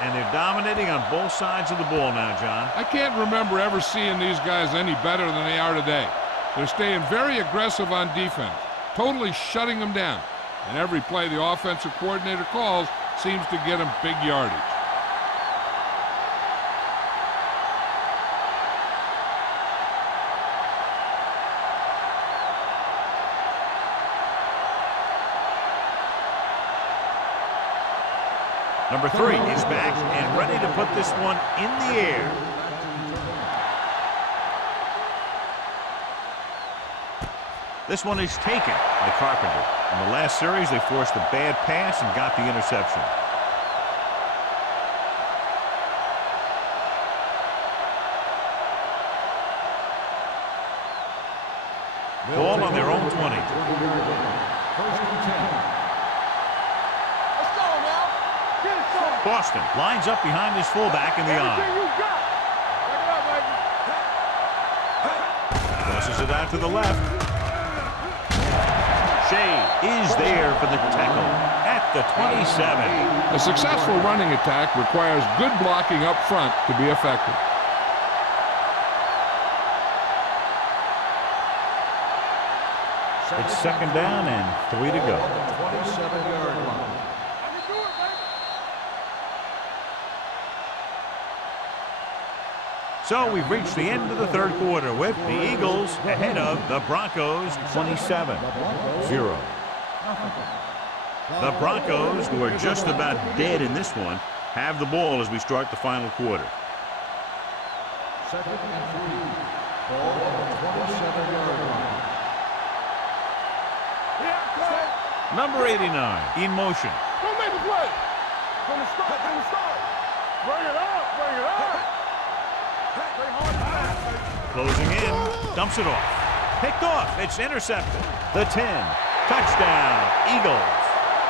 And they're dominating on both sides of the ball now, John. I can't remember ever seeing these guys any better than they are today. They're staying very aggressive on defense, totally shutting them down. And every play the offensive coordinator calls seems to get them big yardage. Number 3 is back and ready to put this one in the air. This one is taken by Carpenter. In the last series, they forced a bad pass and got the interception. Ball on their own 20. Boston lines up behind his fullback in the eye. Everything you got. Crosses it out to the left. Shea is there for the tackle at the 27. A successful running attack requires good blocking up front to be effective. It's second down and 3 to go. 27-yard line. So we've reached the end of the third quarter with the Eagles ahead of the Broncos 27-0. The Broncos, who are just about dead in this one, have the ball as we start the final quarter. Second and 3. Ball on the 27-yard line. Number 89 in motion. Go make the play. From the start, from the start. Bring it up, bring it up. Play hard pass. Closing in, dumps it off. Picked off, it's intercepted. The 10, touchdown, Eagles.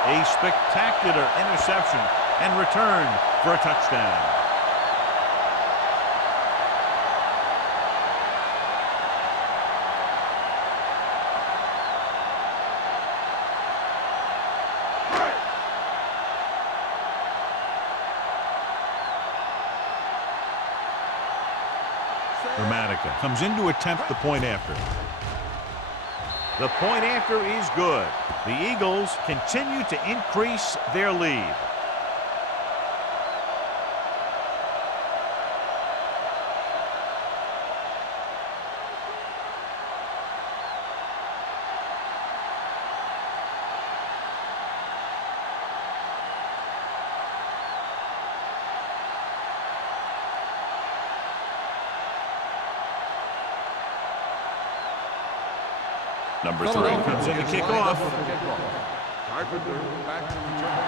A spectacular interception and return for a touchdown. Dramatica comes in to attempt the point after. The point after is good. The Eagles continue to increase their lead. Number 3 comes in to kick off. Carpenter back to return.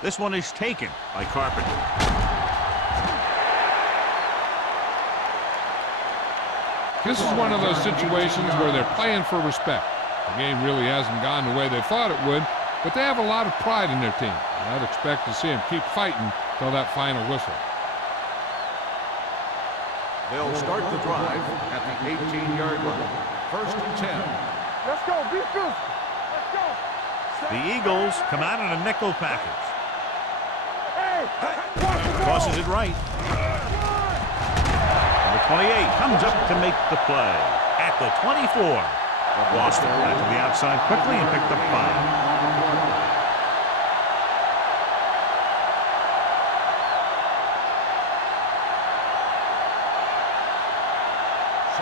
This one is taken by Carpenter. This is one of those situations where they're playing for respect. The game really hasn't gone the way they thought it would, but they have a lot of pride in their team. I'd expect to see them keep fighting till that final whistle. They'll start the drive at the 18-yard line. First and 10. Let's go, be physical. Let's go. The Eagles come out in a nickel package. Hey, watch the ball. Crosses it right. Number 28 comes up to make the play at the 24. Lost it back to the outside quickly and picked up 5.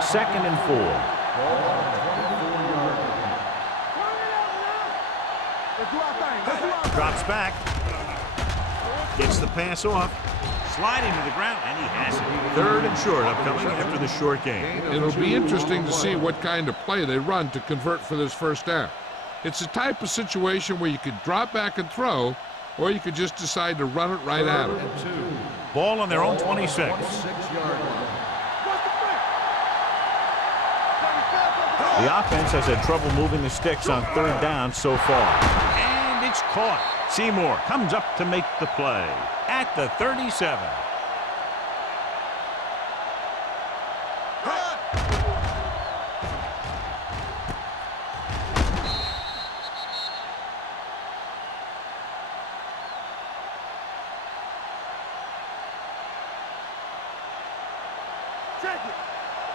Second and 4. Drops back. Gets the pass off. Sliding to the ground, and he has it. Third and short upcoming after the short game. It'll be interesting to see what kind of play they run to convert for this first down. It's the type of situation where you could drop back and throw, or you could just decide to run it right at them. Ball on their own 26. The offense has had trouble moving the sticks on third down so far. And it's caught. Seymour comes up to make the play at the 37. Check it.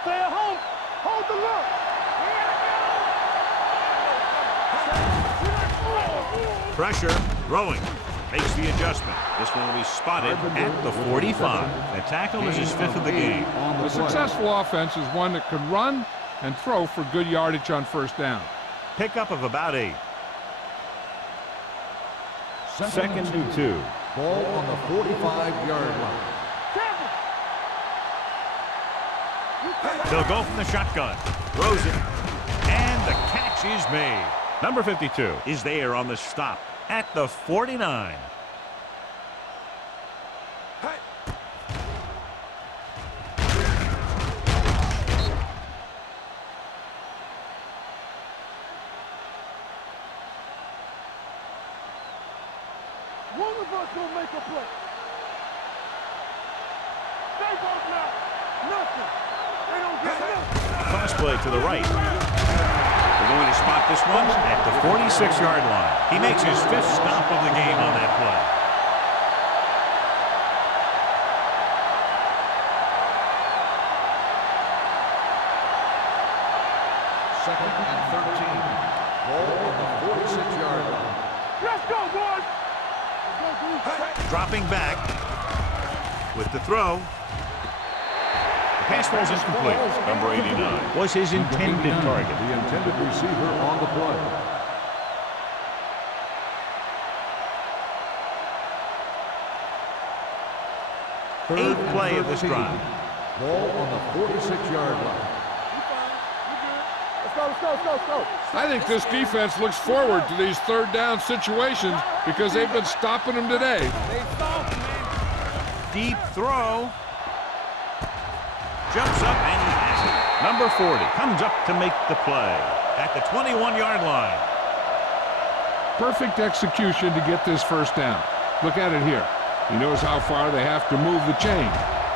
Stay at home. Hold the look. Pressure, throwing, makes the adjustment. This one will be spotted at the 45. The tackle is his 5th of the game. A successful offense is one that can run and throw for good yardage on first down. Pickup of about 8. Second and 2. Ball on the 45-yard line. They'll go from the shotgun. Throws it. And the catch is made. Number 52 is there on the stop at the 49. One of us gonna make a play. Stay Nothing. They don't get nothing. Cross play to the right. They're going to spot this one at the 46-yard line. He makes his 5th stop of the game on that play. Second and 13. Ball on the 46-yard line. Let's go, boys. Dropping back with the throw. The pass falls incomplete. Number 89 was his intended target. The intended receiver on the play. Eighth play of this drive. Ball on the 46-yard line. Let's go. I think this defense looks forward to these third down situations because they've been stopping them today. Deep throw. Jumps up and he has it. Number 40 comes up to make the play at the 21-yard line. Perfect execution to get this first down. Look at it here. He knows how far they have to move the chain,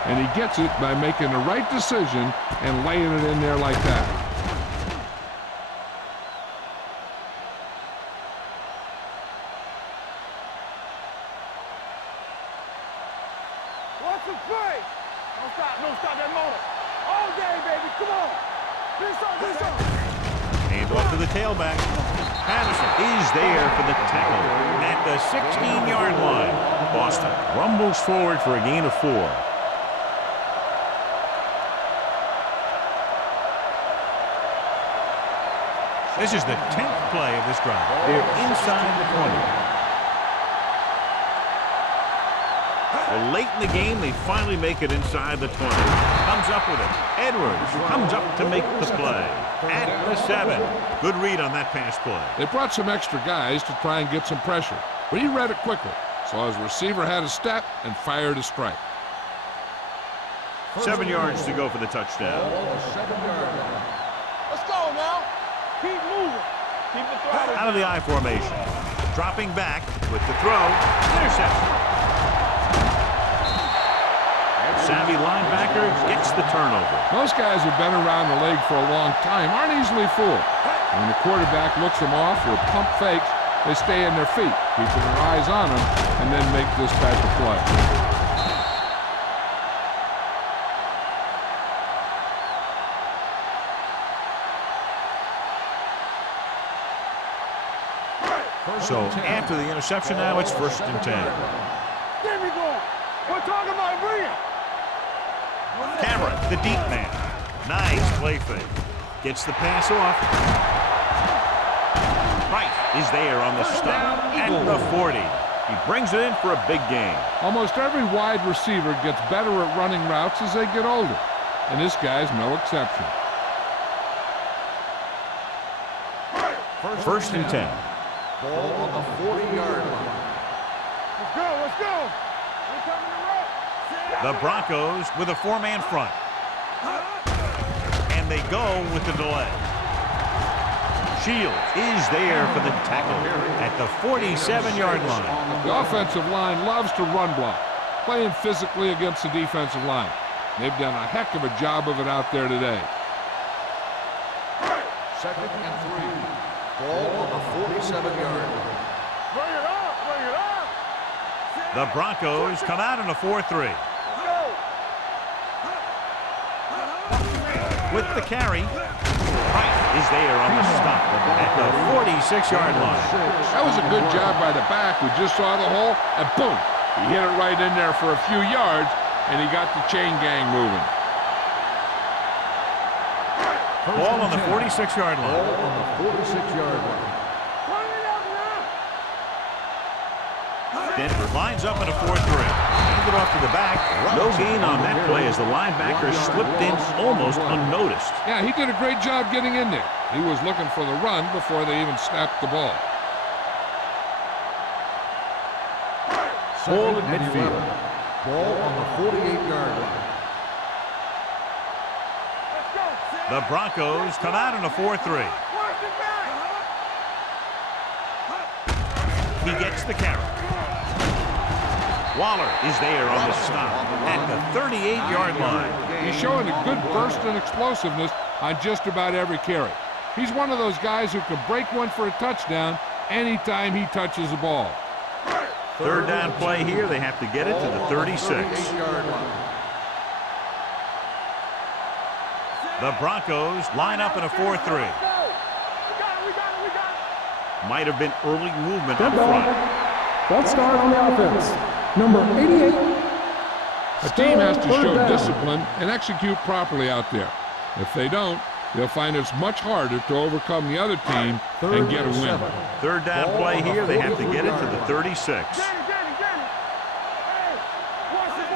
and he gets it by making the right decision and laying it in there like that. What's the play? Don't stop that motor. All day, baby. Come on. Do something. Hand off to the tailback. Patterson is there for the tackle at the 16-yard line. Boston rumbles forward for a gain of 4. This is the 10th play of this drive. They're inside the 20. Well, late in the game, they finally make it inside the 20. Comes up with it. Edwards comes up to make the play at the 7. Good read on that pass play. They brought some extra guys to try and get some pressure, but he read it quickly. So his receiver had a step and fired a strike. 7 yards to go for the touchdown. Let's go now. Keep moving. Keep the throw. Out of the I formation. Dropping back with the throw. Interception. Savvy linebacker gets the turnover. Most guys who've been around the league for a long time aren't easily fooled. When the quarterback looks them off or pump fakes, they stay in their feet, keeping their eyes on them, and then make this type of play. So after the interception now, it's 1st and 10. Get me going. We're talking about bringing. Cameron, the deep man. Nice play fake. Gets the pass off. Wright is there on the stop at the 40. He brings it in for a big gain. Almost every wide receiver gets better at running routes as they get older, and this guy's no exception. 1st and 10. Ball on the 40-yard line. Let's go. We're coming to roll. The Broncos with a 4-man front. And they go with the delay. Shields is there for the tackle at the 47-yard line. The offensive line loves to run block, playing physically against the defensive line. They've done a heck of a job of it out there today. 2nd and 3. Ball on the 47-yard line. Bring it up. The Broncos come out in a 4-3. With the carry, Wright is there on the stop at the 46-yard line. That was a good job by the back who just saw the hole, and boom, he hit it right in there for a few yards, and he got the chain gang moving. Ball on the 46-yard line. Ball on the 46-yard line. Denver lines up in a 4-3. Hand it off to the back. No gain on that play as the linebacker slipped in almost unnoticed. Yeah, he did a great job getting in there. He was looking for the run before they even snapped the ball. Ball at midfield. Ball on the 48-yard line. The Broncos come out in a 4-3. He gets the carry. Waller is there on the stop at the 38-yard line. He's showing a good burst and explosiveness on just about every carry. He's one of those guys who can break one for a touchdown anytime he touches the ball. Third down play here. They have to get it to the 36. The Broncos line up in a 4-3. Might have been early movement up front. Let's start on the offense. Number 88. A team has to show discipline and execute properly out there. If they don't, they'll find it's much harder to overcome the other team and get a win. Third down play here. They have to get it to the 36.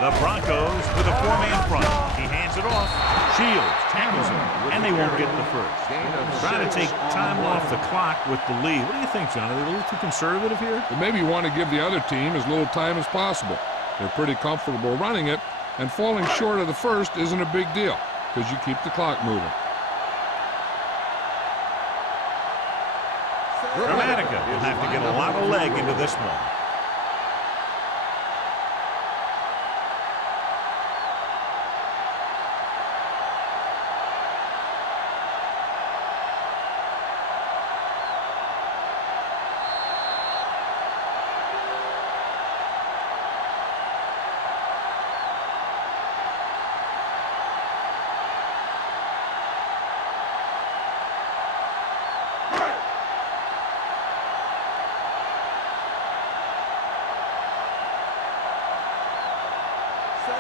The Broncos with a four-man front. He hands it off. Shields tackles him, and they won't get the first. Trying to take time off the clock with the lead. What do you think, John? Are they a little too conservative here? Well, maybe you want to give the other team as little time as possible. They're pretty comfortable running it, and falling short of the first isn't a big deal because you keep the clock moving. Dramatica will have to get a lot of leg into this one.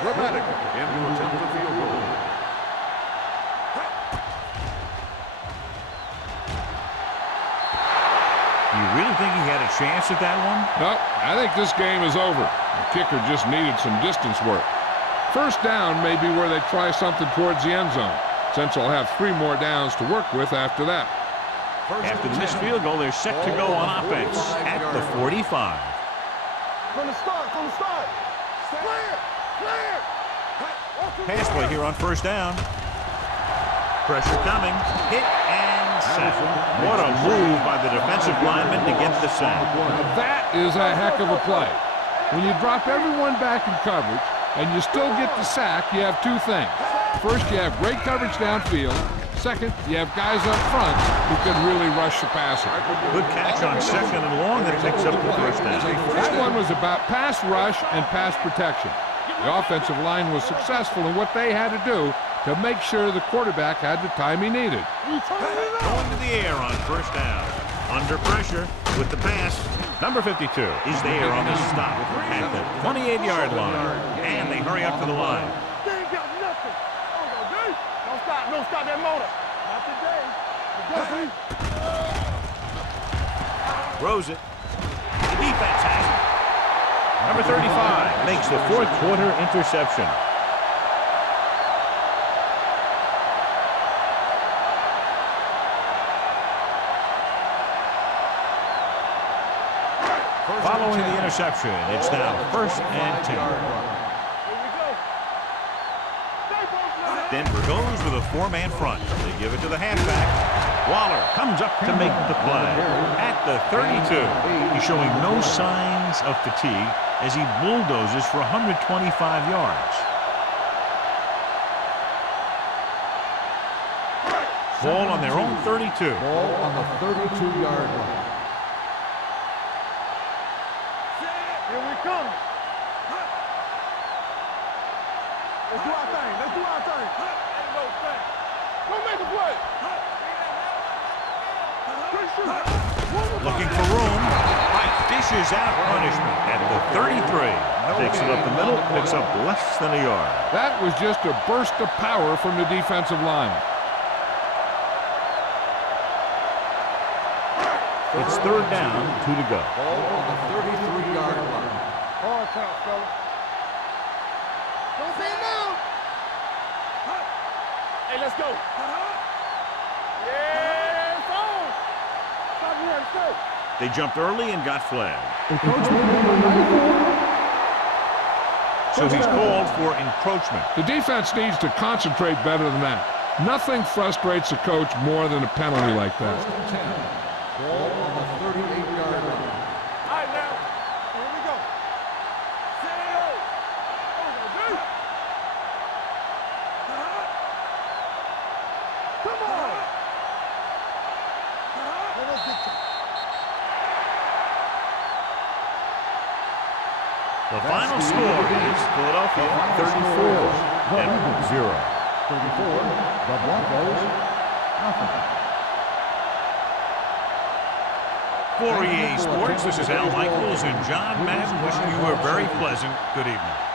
Dramatica into attempt a field goal. You really think he had a chance at that one? No, I think this game is over. The kicker just needed some distance work. First down may be where they try something towards the end zone, since they'll have 3 more downs to work with after that. After the missed field goal, they're set to go on offense at the 45. From the start, from the start. Clear, clear. Pass play here on first down. Pressure coming. Hit and sack. What a move by the defensive lineman to get the sack. Now that is a heck of a play. When you drop everyone back in coverage and you still get the sack, you have 2 things. First, you have great coverage downfield. Second, you have guys up front who can really rush the passer. Good catch on second and long that picks up the first down. That one was about pass rush and pass protection. The offensive line was successful in what they had to do to make sure the quarterback had the time he needed. Going to the air on first down. Under pressure with the pass. Number 52 is there on the stop at the 28-yard line. And they hurry up to the line. They ain't got nothing. Don't stop, don't stop that motor. Not today. Throws it. The defense has it. Number 35 makes the fourth quarter interception. Following the interception, it's now 1st and 10. Denver goes with a 4-man front. They give it to the halfback. Waller comes up to make the play at the 32. He's showing no signs of fatigue as he bulldozes for 125 yards. Ball on their own 32. Ball on the 32-yard line. Here we come. Let's do our thing. Let's do our thing. Ain't no thing. Go make a play. Looking for room. White dishes out punishment at the 33. Takes it up the middle, picks up less than a yard. That was just a burst of power from the defensive line. It's 3rd down, 2 to go. Ball on the 33-yard line. Hard count, fella. Don't say no. Hey, let's go. Yeah, it's on. Stop here, stay. They jumped early and got flagged. So he's called for encroachment. The defense needs to concentrate better than that. Nothing frustrates a coach more than a penalty like that. 10. Ball on the 38-yard line. All right, now. Here we go. Set it Come on. The final score is Philadelphia 34, Denver 0. 34, the Broncos, nothing. For EA Sports, this is Al Michaels and John Madden wishing you a very pleasant good evening.